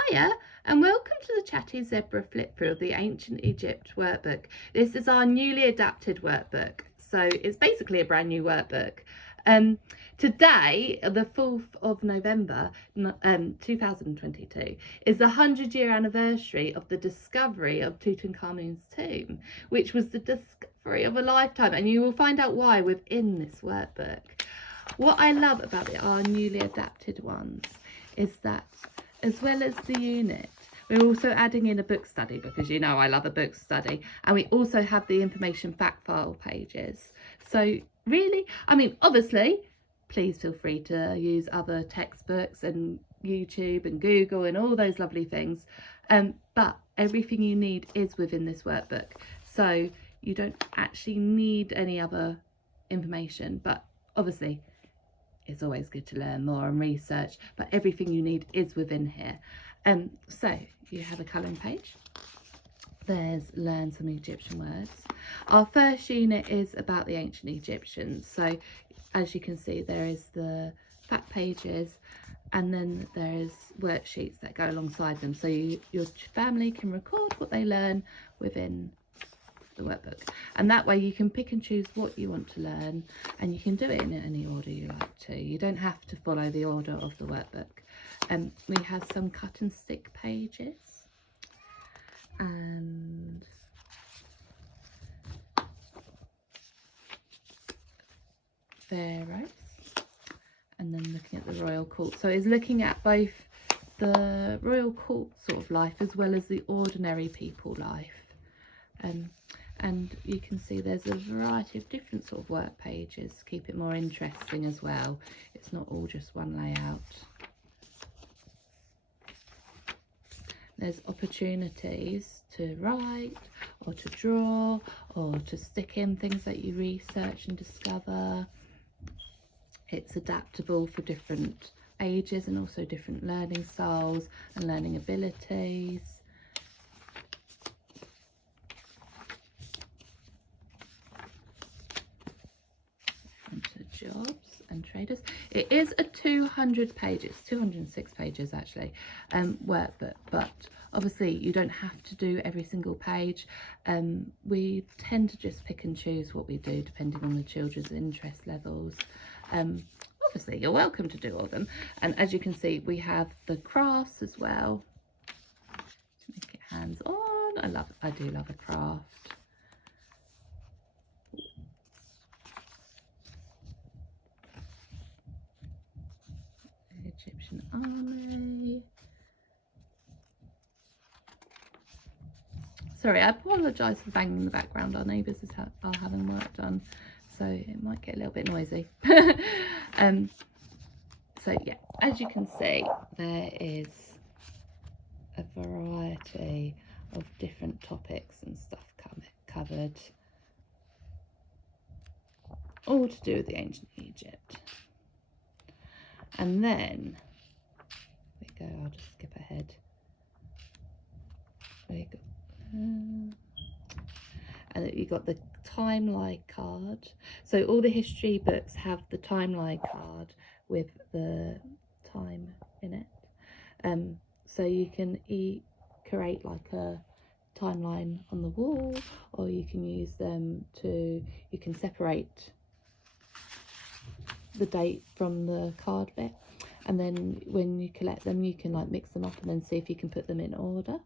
Hiya, and welcome to the Chatty Zebra flip through of the Ancient Egypt workbook. This is our newly adapted workbook, so it's basically a brand new workbook. Today, the 4th of November 2022, is the 100-year anniversary of the discovery of Tutankhamun's tomb, which was the discovery of a lifetime, and you will find out why within this workbook. What I love about our newly adapted ones is that, as well as the unit, we're also adding in a book study, because you know I love a book study, and we also have the information fact file pages. So really, I mean, obviously, please feel free to use other textbooks and YouTube and Google and all those lovely things, but everything you need is within this workbook, so you don't actually need any other information. But obviously it's always good to learn more and research, but everything you need is within here. So you have a colouring page. There's learn some Egyptian words. Our first unit is about the ancient Egyptians. So as you can see, there is the fact pages, and then there's worksheets that go alongside them, so your family can record what they learn within the workbook, and that way you can pick and choose what you want to learn, and you can do it in any order you like to. You don't have to follow the order of the workbook. We have some cut and stick pages, and pharaohs, and then looking at the royal court. So it's looking at both the royal court sort of life as well as the ordinary people life. And you can see there's a variety of different sort of work pages to keep it more interesting as well. It's not all just one layout. There's opportunities to write or to draw or to stick in things that you research and discover. It's adaptable for different ages and also different learning styles and learning abilities. Jobs and traders. It is a 200 pages, 206 pages actually, workbook, but obviously you don't have to do every single page. We tend to just pick and choose what we do depending on the children's interest levels. Obviously you're welcome to do all of them, and as you can see we have the crafts as well to make it hands-on. I do love a craft. Egyptian army. Sorry, I apologise for banging in the background. Our neighbours are having work done, so it might get a little bit noisy. So yeah, as you can see, there is a variety of different topics and stuff covered, all to do with the ancient Egypt. And then we go, I'll just skip ahead. There you go. And you got the timeline card. So all the history books have the timeline card with the time in it. So you can create like a timeline on the wall, or you can use them to, you can separate the date from the card bit, and then when you collect them you can like mix them up and then see if you can put them in order.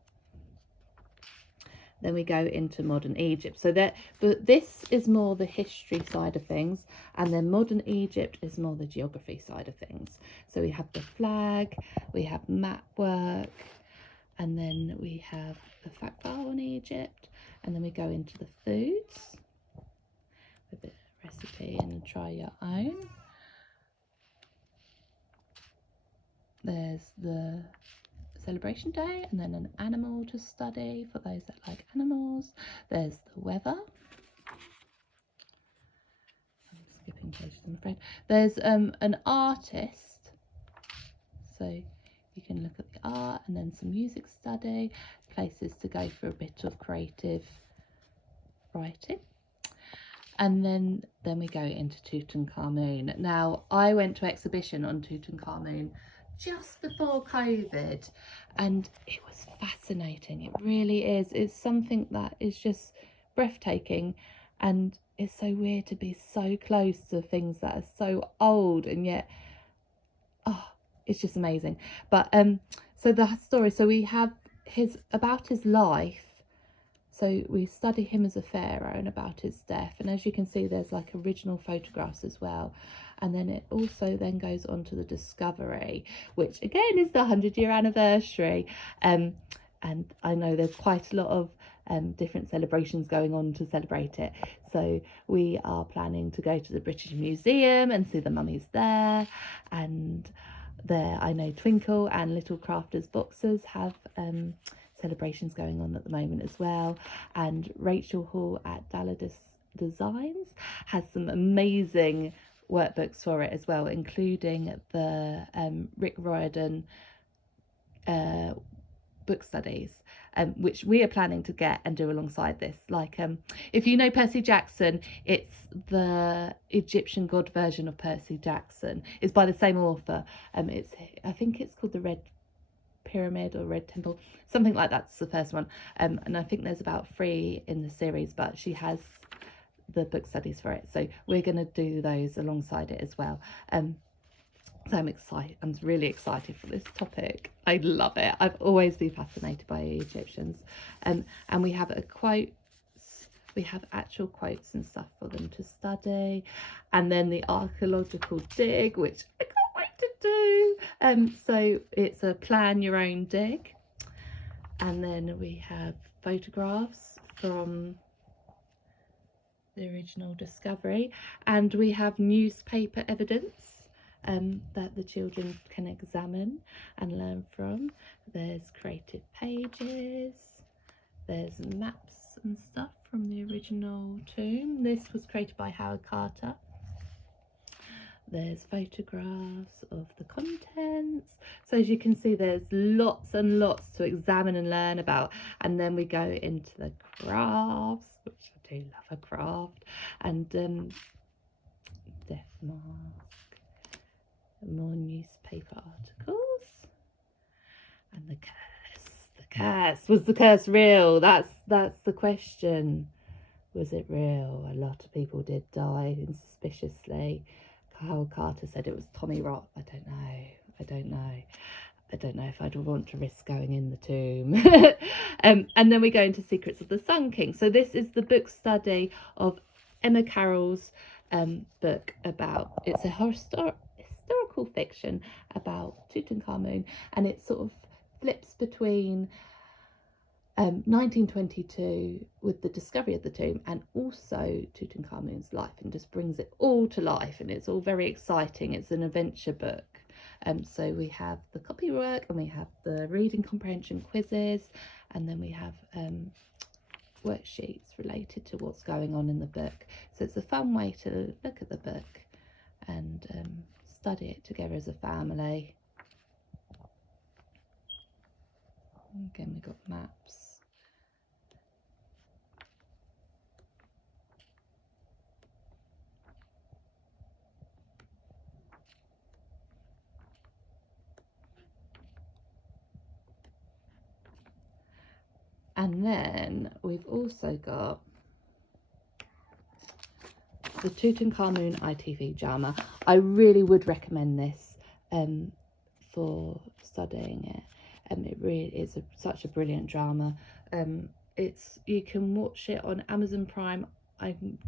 Then we go into modern Egypt, so but this is more the history side of things, and then modern Egypt is more the geography side of things. So we have the flag, we have map work, and then we have the fact file on Egypt, and then we go into the foods with a recipe and try your own. There's the celebration day, and then an animal to study for those that like animals. There's the weather. I'm skipping pages, I'm afraid. There's an artist, so you can look at the art, and then some music study, places to go for a bit of creative writing. And then we go into Tutankhamun. Now, I went to exhibition on Tutankhamun just before COVID, and it was fascinating. It really is. It's something that is just breathtaking, and it's so weird to be so close to things that are so old, and yet, oh, it's just amazing. But so the story, so we have about his life. So we study him as a pharaoh and about his death, and as you can see, there's like original photographs as well. And then it also then goes on to the discovery, which again is the 100-year anniversary. And I know there's quite a lot of different celebrations going on to celebrate it. So we are planning to go to the British Museum and see the mummies there. And there, I know Twinkle and Little Crafters Boxers have celebrations going on at the moment as well. And Rachel Hall at Dallas Designs has some amazing workbooks for it as well, including the Rick Riordan book studies, which we are planning to get and do alongside this. Like if you know Percy Jackson, it's the Egyptian god version of Percy Jackson. It's by the same author. I think it's called the Red Pyramid or Red Temple, something like that's the first one. And I think there's about 3 in the series, but she has the book studies for it, so we're going to do those alongside it as well. So I'm excited. I'm really excited for this topic. I love it. I've always been fascinated by Egyptians. And we have we have actual quotes and stuff for them to study, and then the archaeological dig, which I can't wait to do. So it's a plan your own dig, and then we have photographs from the original discovery, and we have newspaper evidence that the children can examine and learn from. There's creative pages, there's maps and stuff from the original tomb. This was created by Howard Carter. There's photographs of the contents. So as you can see, there's lots and lots to examine and learn about. And then we go into the crafts, which I do love a craft, and death mask, more newspaper articles, and the curse. The curse. Was the curse real? That's the question. Was it real? A lot of people did die insuspiciously. Howard Carter said it was Tommy Rock. I don't know if I'd want to risk going in the tomb. And then we go into Secrets of the Sun King. So this is the book study of Emma Carroll's book about, it's a historical fiction about Tutankhamun, and it sort of flips between 1922 with the discovery of the tomb and also Tutankhamun's life, and just brings it all to life, and it's all very exciting. It's an adventure book. So we have the copywork, and we have the reading comprehension quizzes, and then we have worksheets related to what's going on in the book. So it's a fun way to look at the book and study it together as a family. Again, we've got maps. And then we've also got the Tutankhamun ITV drama. I really would recommend this for studying it. It really is such a brilliant drama. You can watch it on Amazon Prime. I'm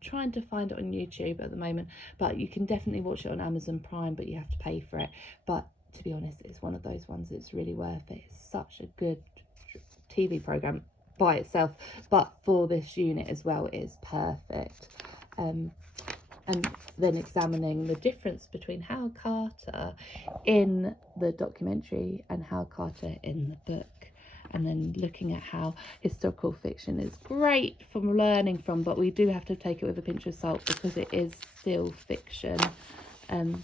trying to find it on YouTube at the moment, but you can definitely watch it on Amazon Prime, but you have to pay for it. But to be honest, it's one of those ones that's really worth it. It's such a good TV program by itself, but for this unit as well, it is perfect. And then examining the difference between Howard Carter in the documentary and Howard Carter in the book, and then looking at how historical fiction is great from learning from, but we do have to take it with a pinch of salt because it is still fiction, and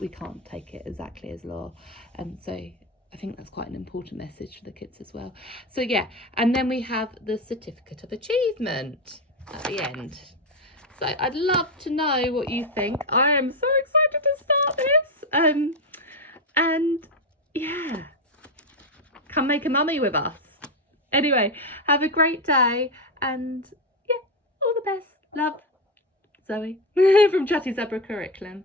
we can't take it exactly as law. So I think that's quite an important message for the kids as well. So yeah, and then we have the certificate of achievement at the end. So I'd love to know what you think. I am so excited to start this. And yeah, come make a mummy with us. Anyway, have a great day, and yeah, all the best. Love, Zoe from Chatty Zebra Curriculum.